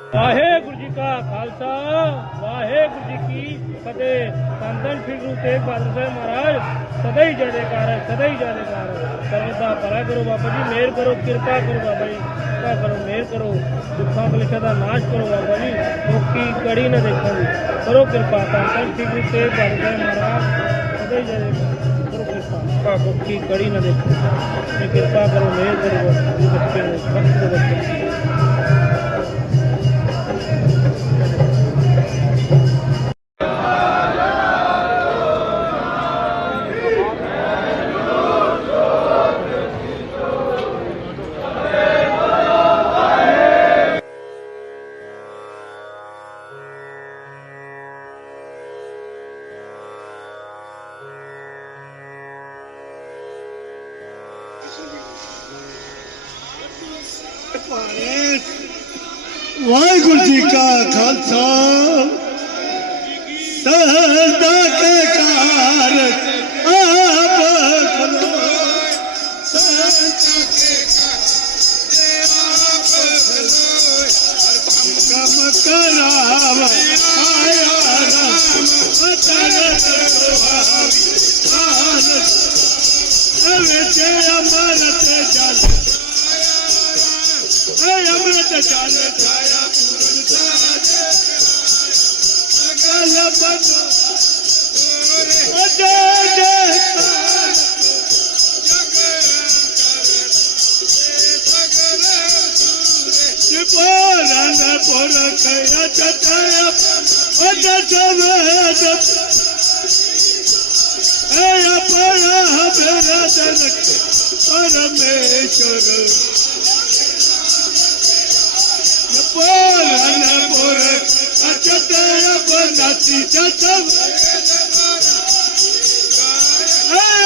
ਵਾਹਿਗੁਰੂ ਜੀ ਕਾ ਖਾਲਸਾ, ਵਾਹਿਗੁਰੂ ਜੀ ਕੀ ਫਤਿਹ। ਸੰਤਨ ਸ੍ਰੀ ਗੁਰੂ ਤੇਗ ਸਾਹਿਬ ਮਹਾਰਾਜ, ਸਦਾ ਹੀ ਜੈਕਾਰ ਹੈ, ਸਦਾ ਹੀ ਜੈਕਾਰ ਹੈ। ਭਲਾ ਕਰੋ ਬਾਬਾ ਜੀ, ਮਿਹਰ ਕਰੋ, ਕਿਰਪਾ ਕਰੋ ਬਾਬਾ ਜੀ। ਕਿਰਪਾ ਕਰੋ, ਮਿਹਰ ਕਰੋ। ਦੁੱਖਾਂ ਕਲੇਸ਼ਾਂ ਦਾ ਨਾਸ਼ ਕਰੋ ਬਾਬਾ ਜੀ। ਦੁੱਖੀ ਕੜੀ ਨਾ ਦੇਖੋ ਕਰੋ ਕਿਰਪਾ। ਸੰਤਨ ਸ੍ਰੀ ਗੁਰੂ ਤੇਗ ਸਾਹਿਬ ਮਹਾਰਾਜ, ਸਦਾ ਹੀ ਜੈਕਾਰ ਕਰੋ ਕਿਰਪਾ। ਦੁੱਖੀ ਕੜੀ ਨਾ ਦੇਖੋ ਕਿਰਪਾ ਕਰੋ, ਮਿਹਰ ਕਰੋ। ਬੱਚੇ ਨੂੰ ਵਕਤ ਬੱਚੇ અમૃત કાલ છાયા પૂરન સાજે અકલ બનો રે અજે જતા પોરણ પોર ખયા ચટય અદ ચવેદ અય પર હબેર દન પરમેશ્વર मोर अचत अपनाती जतव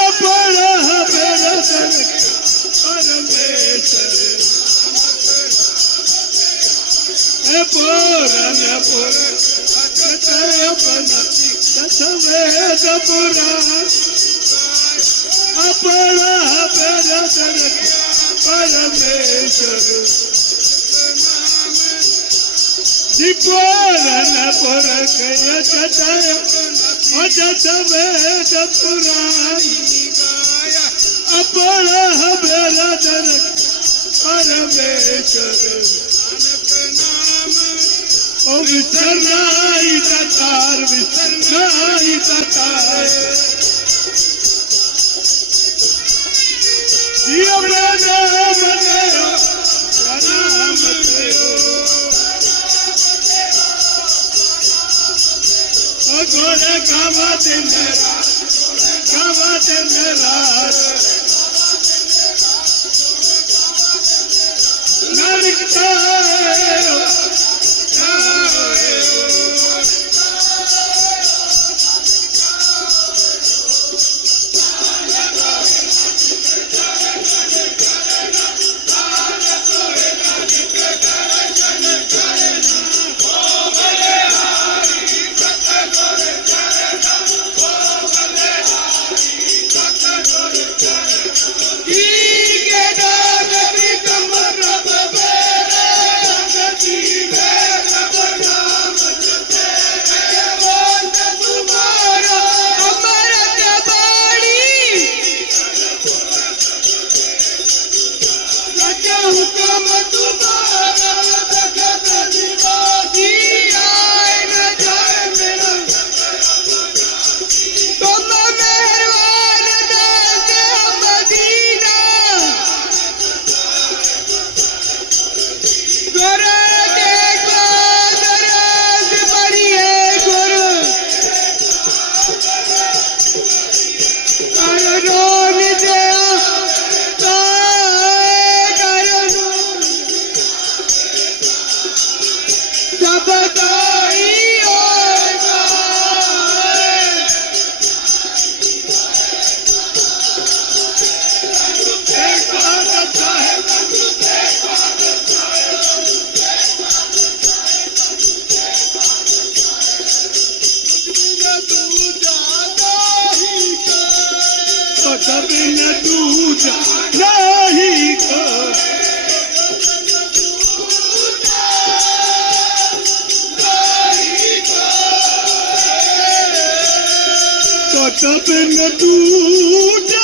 अपना हमारा सर परमेश्वर ए पोरन पोर अचत अपनाती जतव वेद पुराण अपना हमारा सर परमेश्वर بورا نپر کي چتا اپنا او جتھ و دپران کايا اپن ه بهرا درك ارن بهش ਕਾਵਾ ਦਿਨ Santa. Chacha, chacha, chacha, chacha, chacha, chacha,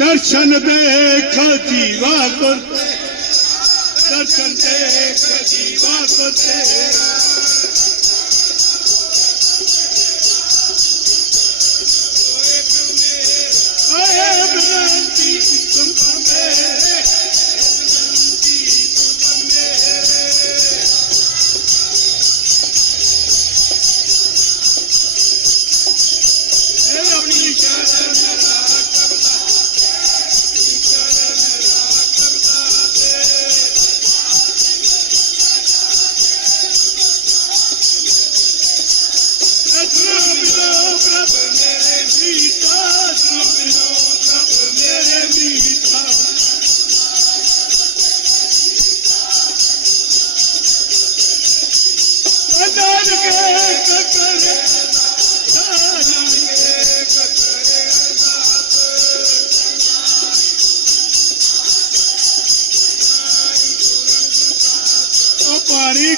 दर्शन देखी वापन وا बाप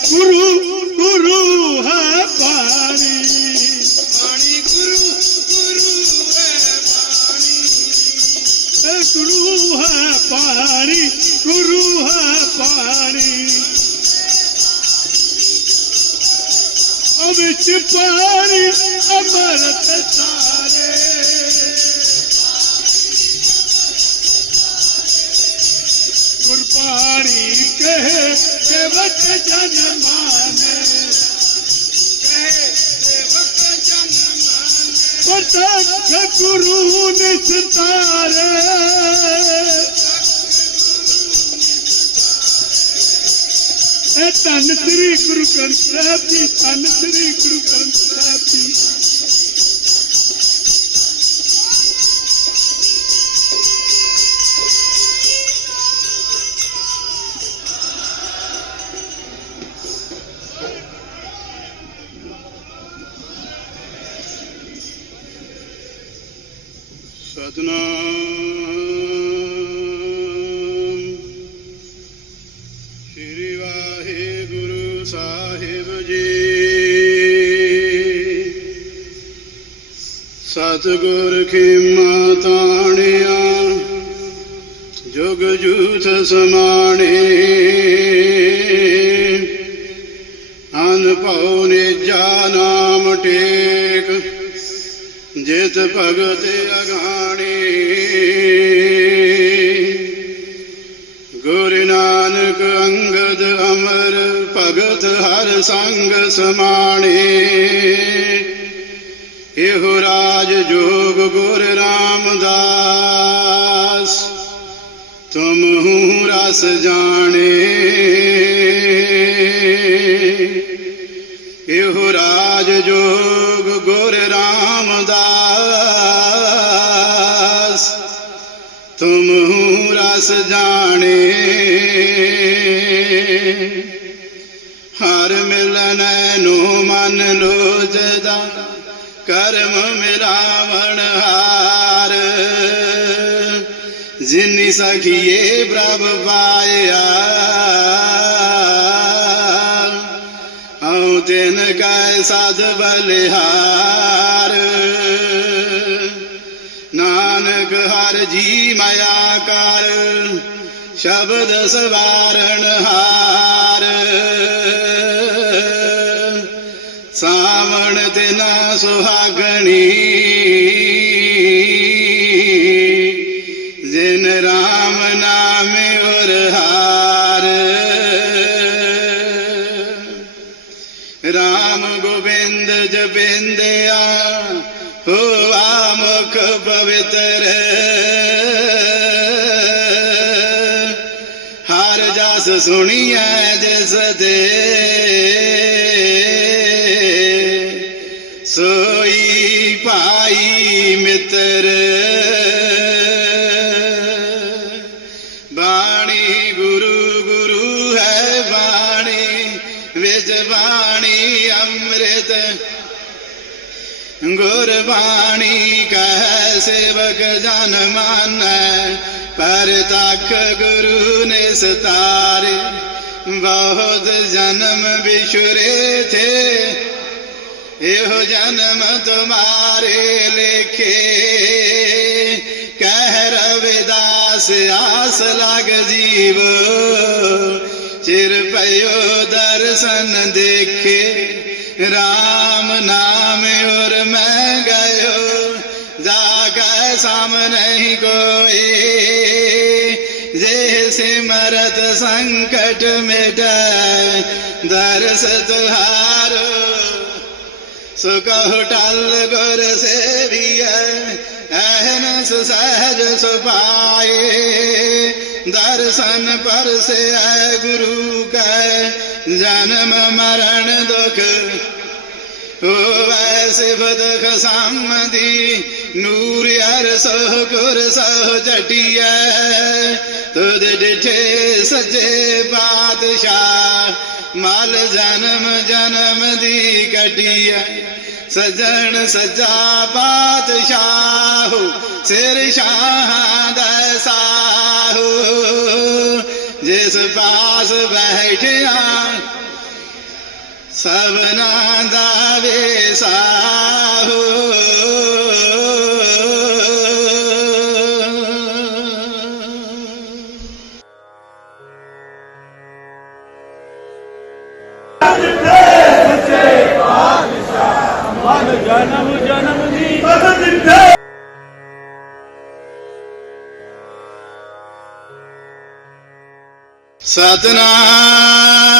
ਪਾਣੀ ਗੁਰੂ ਗੁਰੂ ਹੈ ਪਾਣੀ ਬਾਣੀ ਗੁਰੂ ਗੁਰੂ ਹੈ ਬਾਣੀ ਇਹ ਗੁਰੂ ਹੈ ਪਾਣੀ ਗੁਰੂ ਹੈ ਪਾਣੀ ਉਹ ਵਿੱਚ ਪਾਣੀ ਅਮਰਤ ਸਾਰੇ ਗੁਰਬਾਣੀ ਕਹੇ ਸੇਵਕ ਜਨ ਮਾਨੇ ਕਹੇ ਸੇਵਕ ਜਨ ਮਨ ਪ੍ਰਤੱਖ ਗੁਰੂ ਨਿਸਤਾਰੇ ਇਹ ਧੰਨ ਸ੍ਰੀ ਸਤਨਾਮ। ਸ੍ਰੀ ਵਾਹਿਗੁਰੂ ਸਾਹਿਬ ਜੀ। ਸਤਿਗੁਰ ਖਿਮਾ ਮਾਤਾਣਿਆ ਜੁਗ ਜੂਥ ਸਮਾਣੇ। ਅਨ ਭਉ ਨਿਜਾ ਨਾਮ ਟੇਕ ਜਿਤ ਭਗਤ ਅਗਾਣੀ। ਗੁਰ ਨਾਨਕ ਅੰਗਦ ਅਮਰ ਭਗਤ ਹਰ ਸੰਗ ਸਮਾਣੀ। ਇਹੋ ਰਾਜ ਜੋਗ ਗੁਰ ਰਾਮਦਾਸ, ਤੁਮ ਹੂੰ ਰਸ ਜਾਣੇ। ਇਹੋ ਰਾਜ ਜੋਗ ਤੁਮ ਹੂੰ ਰਸ ਜਾਣੇ ਹਰ ਮਿਲਨ ਨੂੰ ਮਨ ਲੋਜਦਾ ਕਰਮ ਮਿਲਾਵਣ ਹਾਰ ਜਿਨੀ ਸਖੀਏ ਪ੍ਰਭ ਪਾਇਆ ਹਉ ਤਿਨ ਕੈ ਸਾਧ ਬਲਿਹਾਰ ਹਰ ਜੀ ਮਾਇਆ ਕਰ ਸ਼ਬਦ ਸਵਾਰਣ ਹਾਰ। ਸਾਵਣ ਤਿਨਾ ਸੁਹਾਗਣੀ ਸੁਣੀਐ ਜਿਸ ਦੇ ਸੋਈ ਭਾਈ ਮਿੱਤਰ ਬਾਣੀ ਗੁਰੂ ਗੁਰੂ ਹੈ ਬਾਣੀ, ਵਿੱਚ ਬਾਣੀ ਅੰਮ੍ਰਿਤ। ਗੁਰਬਾਣੀ ਕਹਿ ਸੇਵਕ ਜਨ ਮਾਨੈ। ਪਰ ਤੱਕ ਗੁਰੂ ਨੇ ਸਤਾਰੇ, ਬਹੁਤ ਜਨਮ ਵਿਛੁਰੇ ਥੇ। ਇਹੋ ਜਨਮ ਤੁਮਾਰੇ ਲੇਖੇ। ਕਹਿ ਰਵਿਦਾਸ, ਆਸ ਲਗ ਜੀਵ। ਚਿਰ ਪਇਓ ਦਰਸ਼ਨ ਦੇਖੇ। ਰਾਮ ਨਾਮ ਉਰ ਮੈਂ ਗਇਓ। ਕੇ ਸਾਹਮਣੇ ਕੋਏ ਜੇ ਸਿਮਰਤ ਸੰਕਟ ਮਿਟੈ ਦਰਸ ਤੁਹਾਰੋ ਸੋ ਕਹੁ ਟਲ ਗੁਰ ਸੇਵੀਐ ਐਨਸ ਸਹਿਜ ਸੁਪਾਏ ਦਰਸ਼ਨ ਪਰਸੈ ਗੁਰੂ ਕੈ ਜਨਮ ਮਰਨ ਦੁਖ ਹੋਵੈ ਸਿਵ ਦੁਖ ਸੰਮਦੀ ਨੂਰ ਅਰ ਸੋ ਗੁਰ ਸੋ ਚਟਿਐ ਤੁਧ ਡਿਠੇ ਸੱਜੇ ਪਾਤਸ਼ਾਹ ਮਲ ਜਨਮ ਜਨਮ ਦੀ ਕਟਿਐ ਸਜਣ ਸਜਾ ਪਾਤਸ਼ਾਹ ਸਿਰ ਸ਼ਾਹਾਂ ਦਾ ਸਾਹੂ। ਜਿਸ ਪਾਸ ਬੈਠਿਆ ਸਭਨਾ ਦਾ ਵੇਸਾਹੂ। ਜਨਮ ਜਨਮ ਦੀ ਸਤਨਾਮ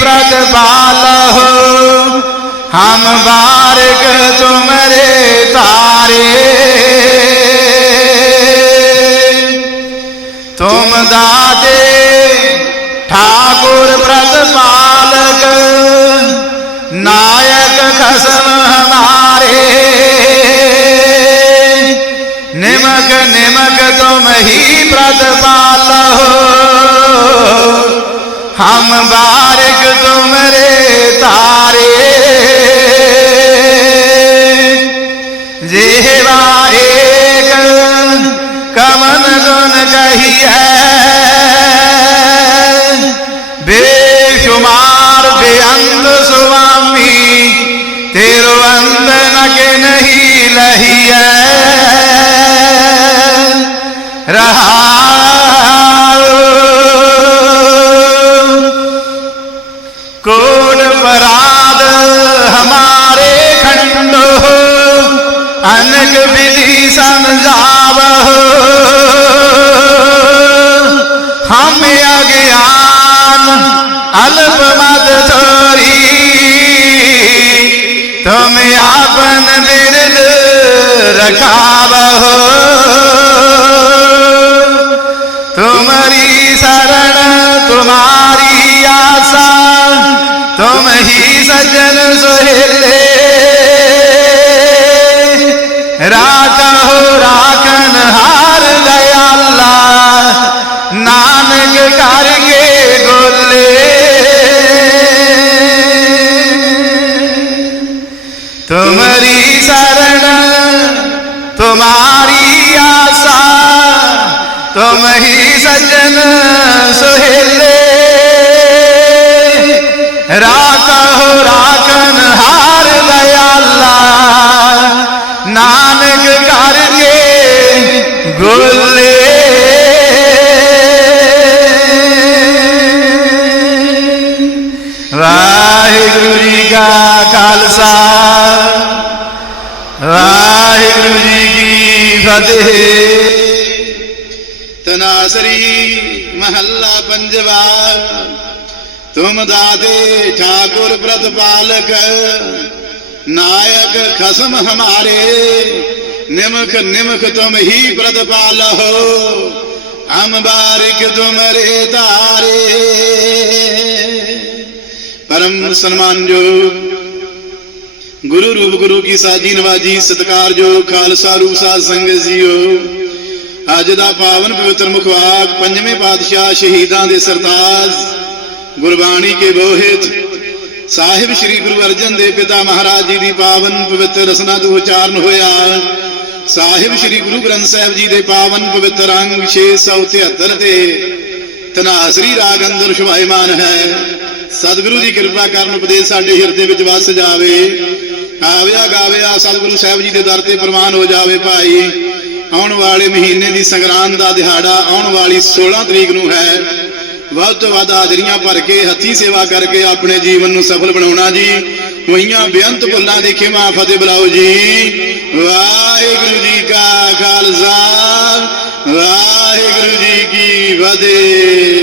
ਹੀ ਪ੍ਰਤਪਾਲਹੁ ਹਮ ਬਾਰਿਕ ਤੁਮਰੇ ਤਾਰੇ ਤੁਮ ਦਾਤੇ ਠਾਕੁਰ ਪ੍ਰਤਪਾਲਕ ਨਾਇਕ ਖਸਮ ਹਮਾਰੇ। ਨਿਮਕ ਨਿਮਕ ਤੁਮ ਹੀ ਪ੍ਰਤਪਾਲਹੁ ਹਮ ਬਾਰਿਕ ਤੁਮਰੇ ਤਾਰੇ ਜਿਹਵਾ ਏਕ ਕਮਨ ਗੁਣ ਕਹੀਐ ਬੇਸ਼ੁਮਾਰ ਬੇਅੰਤ ਸੁਆਮੀ ਤੇਰੋ ਅੰਤ ਨ ਕੇ ਨਹੀਂ ਲਹੀਐ ਰਹਾਉ ਬਿਲੀ ਸਮਝਾ ਫਤਿਹ ਤਨਾਸਰੀ ਮਹੱਲਾ ਪੰਜਵਾ। ਤੁਮ ਦਾਤੇ ਠਾਕੁਰ ਪ੍ਰਤਪਾਲਕ, ਨਾਇਕ ਖਸਮ ਹਮਾਰੇ। ਨਿਮਖ ਨਿਮਖ ਤੁਮ ਹੀ ਪ੍ਰਤਪਾਲਹੁ ਹਮ ਬਾਰਿਕ ਤੁਮਰੇ ਤਾਰੇ ਪਰਮ ਸਨਮਾਨਯੋਗ ਗੁਰੂ ਰੂਪ ਗੁਰੂ ਕੀ ਸਾਜੀ ਨਵਾਜੀ ਸਤਿਕਾਰਯੋਗ ਖਾਲਸਾ ਰੂਪ ਸਾਧ ਸੰਗਤ ਜੀਓ। ਅੱਜ ਦਾ ਪਾਵਨ ਪਵਿੱਤਰ ਮੁਖਵਾਕ ਪੰਜਵੇਂ ਪਾਤਸ਼ਾਹ ਸ਼ਹੀਦਾਂ ਦੇ ਸਰਤਾਜ, ਗੁਰਬਾਣੀ ਕੇ ਬੋਹਿਤ। ਸਾਹਿਬ ਸ੍ਰੀ ਗੁਰੂ ਅਰਜਨ ਦੇਵ ਪਿਤਾ ਮਹਾਰਾਜ ਜੀ ਦੀ ਪਾਵਨ ਪਵਿੱਤਰ ਰਸਨਾ ਤੋਂ ਉਚਾਰਨ ਹੋਇਆ। ਸਾਹਿਬ ਸ੍ਰੀ ਗੁਰੂ ਗ੍ਰੰਥ ਸਾਹਿਬ ਜੀ ਦੇ ਪਾਵਨ ਪਵਿੱਤਰ ਅੰਗ 673 ਤੇ ਤਨਾਸਰੀ ਰਾਗ ਅੰਦਰ ਸ਼ੁਭਾਇਮਾਨ ਹੈ। ਸਤਿਗੁਰੂ ਦੀ ਕਿਰਪਾ ਕਰਨ ਉਪਦੇਸ਼ ਸਾਡੇ ਹਿਰਦੇ ਵਿੱਚ ਵਸ ਜਾਵੇ। ਆਵਿਆ ਗਾਵਿਆ ਸਤਿਗੁਰੂ ਸਾਹਿਬ ਜੀ ਦੇ ਦਰ ਤੇ ਪ੍ਰਵਾਨ ਹੋ ਜਾਵੇ ਭਾਈ। ਆਉਣ ਵਾਲੇ ਮਹੀਨੇ ਦੀ ਸੰਗਰਾਂਦ ਦਾ ਦਿਹਾੜਾ ਆਉਣ ਵਾਲੀ 16 ਤਰੀਕ ਨੂੰ ਹੈ। ਵੱਧ ਤੋਂ ਵੱਧ ਹਾਜ਼ਰੀਆਂ ਭਰ ਕੇ, ਹੱਥੀ ਸੇਵਾ ਕਰਕੇ ਆਪਣੇ ਜੀਵਨ ਨੂੰ ਸਫਲ ਬਣਾਉਣਾ ਜੀ। ਹੋਈਆਂ ਬੇਅੰਤ ਭੁੱਲਾਂ ਦੀ ਖਿਮਾ ਫਤਿਹ ਬੁਲਾਓ ਜੀ। ਵਾਹਿਗੁਰੂ ਜੀ ਕਾ ਖਾਲਸਾ, ਵਾਹਿਗੁਰੂ ਜੀ ਕੀ ਫਤਿਹ।